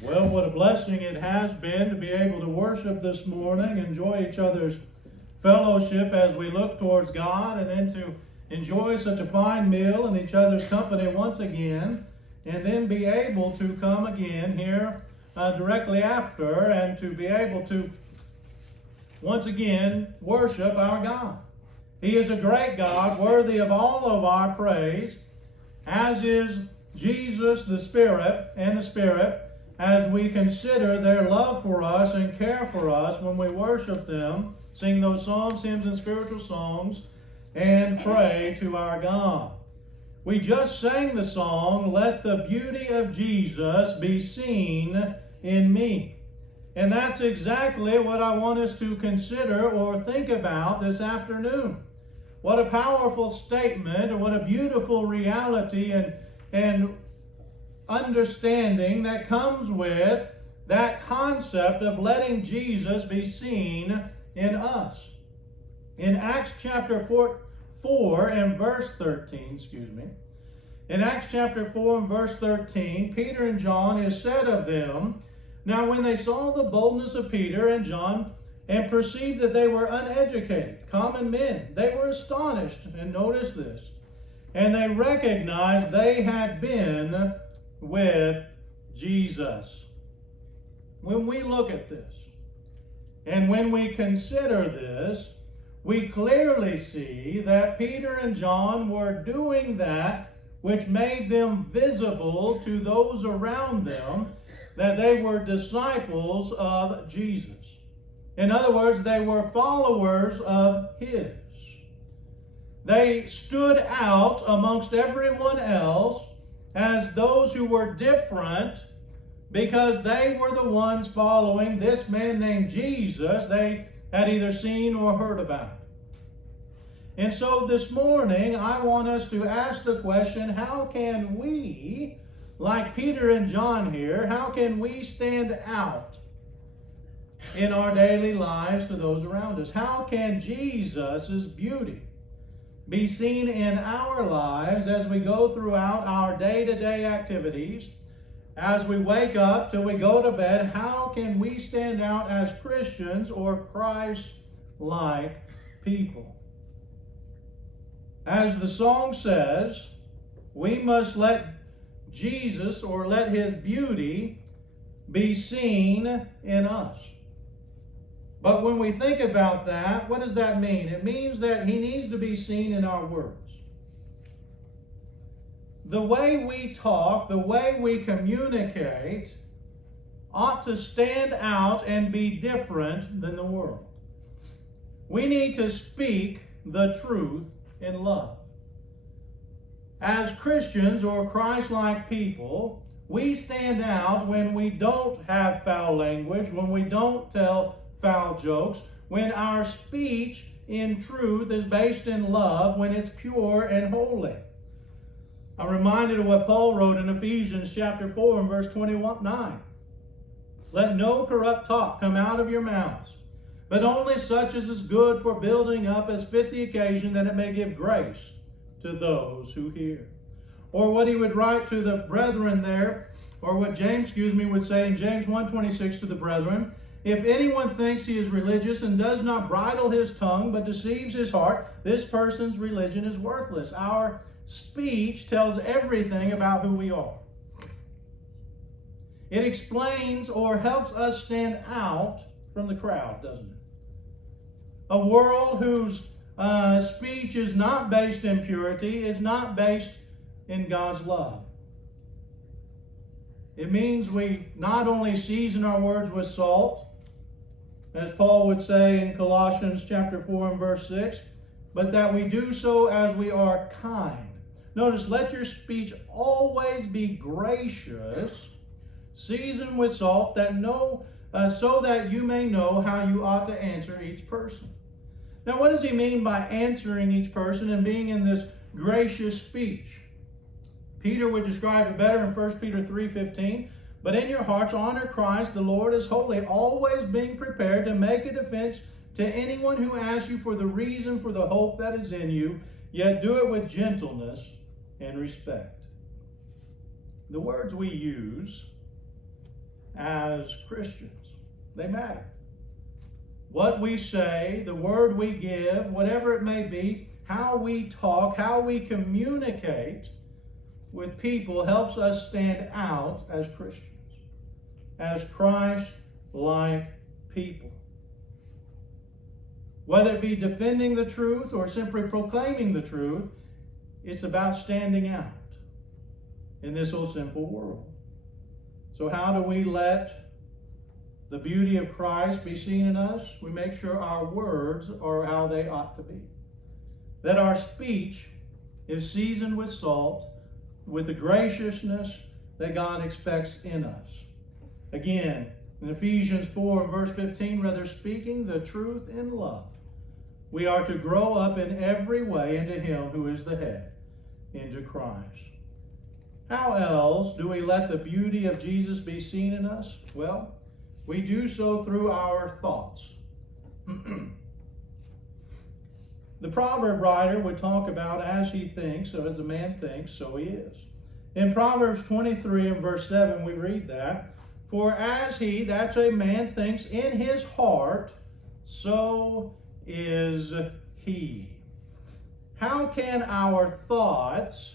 Well, what a blessing it has been to be able to worship this morning, enjoy each other's fellowship as we look towards God, and then to enjoy such a fine meal in each other's company once again, and then be able to come again here directly after and to be able to once again worship our God. He is a great God, worthy of all of our praise, as is Jesus the Spirit and the Spirit, as we consider their love for us and care for us when we worship them, sing those psalms, hymns, and spiritual songs, and pray to our God. We just sang the song, "Let the beauty of Jesus be seen in me." And that's exactly what I want us to consider or think about this afternoon. What a powerful statement, and what a beautiful reality and understanding that comes with that concept of letting Jesus be seen in us. In Acts chapter 4 and verse 13, in Acts chapter 4 and verse 13, Peter and John is said of them, "Now when they saw the boldness of Peter and John and perceived that they were uneducated, common men, they were astonished," and notice this, "and they recognized they had been with Jesus." When we look at this, and when we consider this, we clearly see that Peter and John were doing that which made them visible to those around them, that they were disciples of Jesus. In other words, they were followers of His. They stood out amongst everyone else as those who were different because they were the ones following this man named Jesus they had either seen or heard about. And so this morning, I want us to ask the question, how can we, like Peter and John here, how can we stand out in our daily lives to those around us? How can Jesus' beauty be seen in our lives as we go throughout our day-to-day activities, as we wake up till we go to bed? How can we stand out as Christians or Christ-like people? As the song says, we must let Jesus, or let His beauty, be seen in us. But when we think about that, what does that mean? It means that He needs to be seen in our words. The way we talk, the way we communicate, ought to stand out and be different than the world. We need to speak the truth in love. As Christians or Christ-like people, we stand out when we don't have foul language, when we don't tell foul jokes, when our speech in truth is based in love, when it's pure and holy. I'm reminded of what Paul wrote in Ephesians chapter 4 and verse 29. "Let no corrupt talk come out of your mouths, but only such as is good for building up as fit the occasion, that it may give grace to those who hear." Or what he would write to the brethren there, or what James, would say in James 1:26 to the brethren, "If anyone thinks he is religious and does not bridle his tongue, but deceives his heart, this person's religion is worthless." Our speech tells everything about who we are. It explains or helps us stand out from the crowd, doesn't it? A world whose speech is not based in purity is not based in God's love. It means we not only season our words with salt, as Paul would say in Colossians chapter 4 and verse 6, but that we do so as we are kind. Notice, let your speech always be gracious, seasoned with salt, so that you may know how you ought to answer each person. Now, what does he mean by answering each person and being in this gracious speech? Peter would describe it better in 1 Peter 3:15. "But in your hearts honor Christ, the Lord as holy, always being prepared to make a defense to anyone who asks you for the reason for the hope that is in you, yet do it with gentleness and respect." The words we use as Christians. They matter. What we say, the word we give, whatever it may be, how we talk, how we communicate with people helps us stand out as Christians, as Christ-like people. Whether it be defending the truth or simply proclaiming the truth, it's about standing out in this old sinful world. So how do we let the beauty of Christ be seen in us? We make sure our words are how they ought to be. That our speech is seasoned with salt, with the graciousness that God expects in us. Again, in Ephesians 4 and verse 15, rather speaking the truth in love, we are to grow up in every way into Him who is the head, into Christ. How else do we let the beauty of Jesus be seen in us? Well, we do so through our thoughts. The proverb writer would talk about as he thinks, so as a man thinks, so he is. In Proverbs 23 and verse 7, we read that, for as he, that's a man, thinks in his heart, so is he. How can our thoughts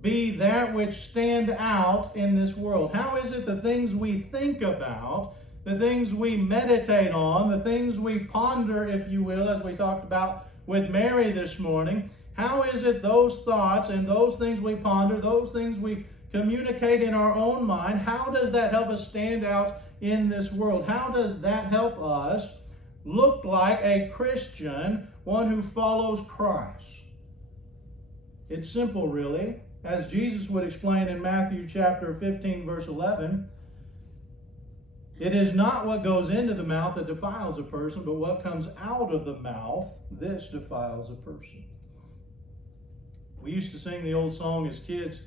be that which stand out in this world? How is it the things we think about, the things we meditate on, the things we ponder, if you will, as we talked about with Mary this morning, how is it those thoughts and those things we ponder, those things we communicate in our own mind, how does that help us stand out in this world? How does that help us look like a Christian, one who follows Christ? It's simple, really. As Jesus would explain in Matthew chapter 15, verse 11, it is not what goes into the mouth that defiles a person, but what comes out of the mouth, this defiles a person. We used to sing the old song as kids,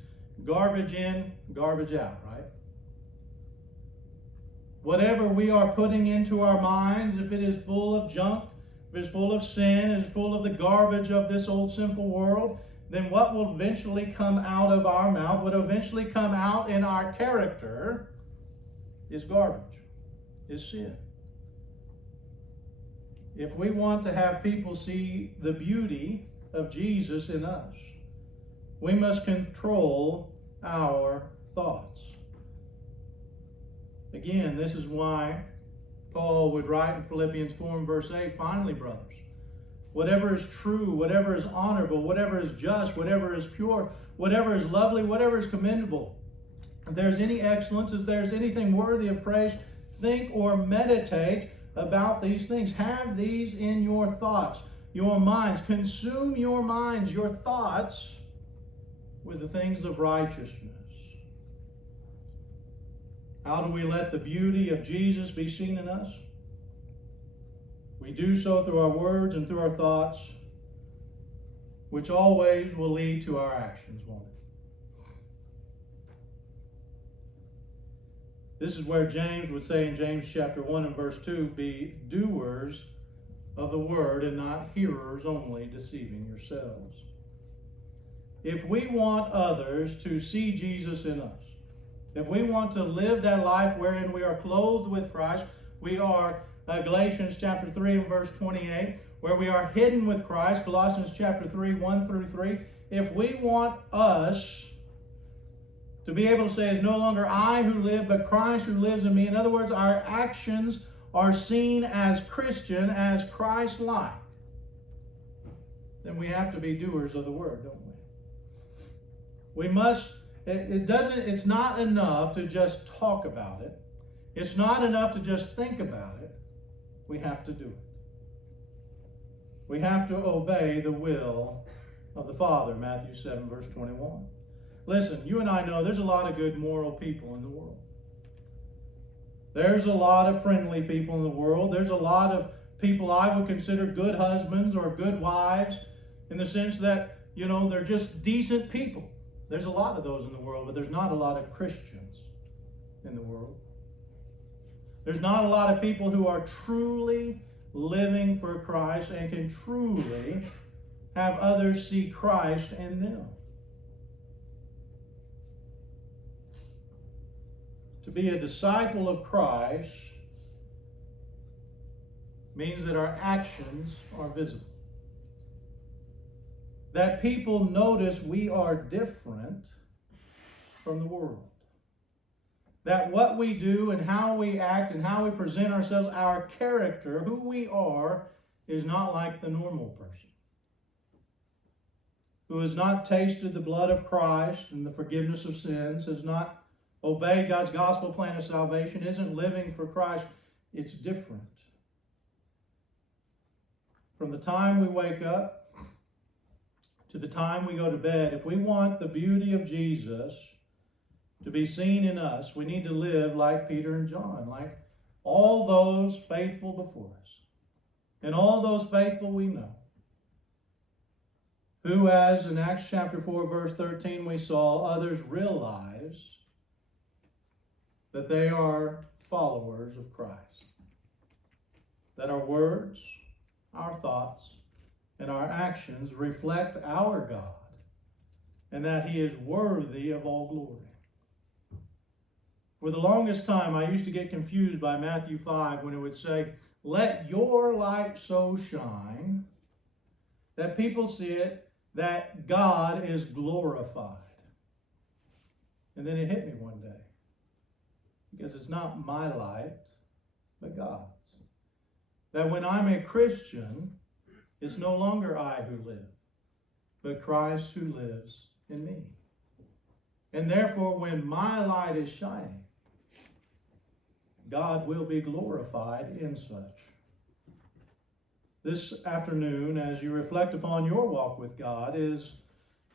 garbage in, garbage out, right? Whatever we are putting into our minds, if it is full of junk, if it's full of sin, if it's full of the garbage of this old sinful world, then what will eventually come out of our mouth, what will eventually come out in our character is garbage, is sin. If we want to have people see the beauty of Jesus in us, we must control our thoughts. Again, this is why Paul would write in Philippians 4 and verse 8, finally, brothers, whatever is true, whatever is honorable, whatever is just, whatever is pure, whatever is lovely, whatever is commendable, if there's any excellence, if there's anything worthy of praise, think or meditate about these things. Have these in your thoughts, your minds. Consume your minds, your thoughts, with the things of righteousness. How do we let the beauty of Jesus be seen in us? We do so through our words and through our thoughts, which always will lead to our actions, won't it? This is where James would say in James chapter 1 and verse 2, be doers of the word and not hearers only, deceiving yourselves. If we want others to see Jesus in us, if we want to live that life wherein we are clothed with Christ, we are, Galatians chapter 3 and verse 28, where we are hidden with Christ, Colossians chapter 3, 1 through 3. If we want us to be able to say, it's no longer I who live, but Christ who lives in me. In other words, our actions are seen as Christian, as Christ-like. Then we have to be doers of the word, don't we? We must, it's not enough to just talk about it. It's not enough to just think about it. We have to do it. We have to obey the will of the Father, Matthew 7, verse 21. Listen, you and I know there's a lot of good moral people in the world. There's a lot of friendly people in the world. There's a lot of people I would consider good husbands or good wives, in the sense that, they're just decent people. There's a lot of those in the world, but there's not a lot of Christians in the world. There's not a lot of people who are truly living for Christ and can truly have others see Christ in them. To be a disciple of Christ means that our actions are visible. That people notice we are different from the world. That what we do and how we act and how we present ourselves, our character, who we are, is not like the normal person. Who has not tasted the blood of Christ and the forgiveness of sins, has not obeyed God's gospel plan of salvation, isn't living for Christ. It's different. From the time we wake up to the time we go to bed, if we want the beauty of Jesus to be seen in us, we need to live like Peter and John, like all those faithful before us, and all those faithful we know, who, as in Acts chapter 4, verse 13, we saw, others realize that they are followers of Christ, that our words, our thoughts, and our actions reflect our God, and that He is worthy of all glory. For the longest time, I used to get confused by Matthew 5 when it would say, "Let your light so shine that people see it, that God is glorified." And then it hit me one day, because it's not my light, but God's. That when I'm a Christian, it's no longer I who live, but Christ who lives in me. And therefore, when my light is shining, God will be glorified in such. This afternoon, as you reflect upon your walk with God, is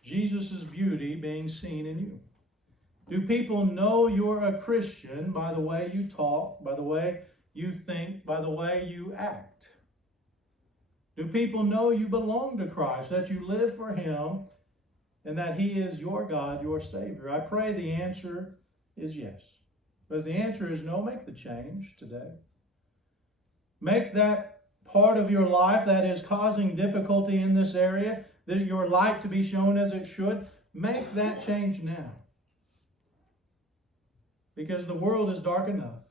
Jesus' beauty being seen in you. Do people know you're a Christian by the way you talk, by the way you think, by the way you act? Do people know you belong to Christ, that you live for Him, and that He is your God, your Savior? I pray the answer is yes. But if the answer is no, make the change today. Make that part of your life that is causing difficulty in this area, that your light to be shown as it should, make that change now. Because the world is dark enough,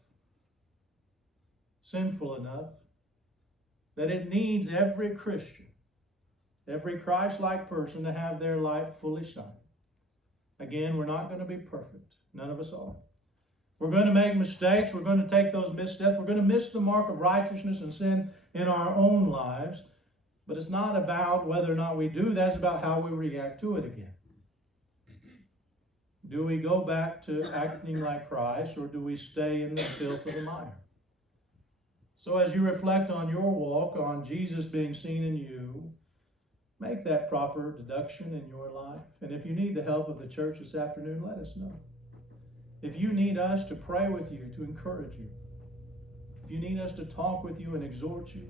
sinful enough, that it needs every Christian, every Christ-like person to have their light fully shine. Again, we're not going to be perfect. None of us are. We're going to make mistakes. We're going to take those missteps. We're going to miss the mark of righteousness and sin in our own lives. But it's not about whether or not we do that. It's about how we react to it again. Do we go back to acting like Christ, or do we stay in the filth of the mire? So as you reflect on your walk, on Jesus being seen in you, make that proper deduction in your life. And if you need the help of the church this afternoon, let us know. If you need us to pray with you, to encourage you, if you need us to talk with you and exhort you,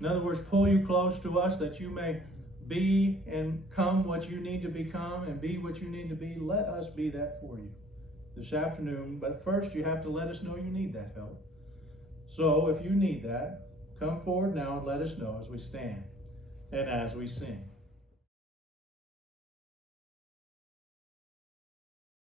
in other words, pull you close to us that you may be and come what you need to become and be what you need to be, let us be that for you this afternoon. But first, you have to let us know you need that help. So if you need that, come forward now and let us know as we stand and as we sing.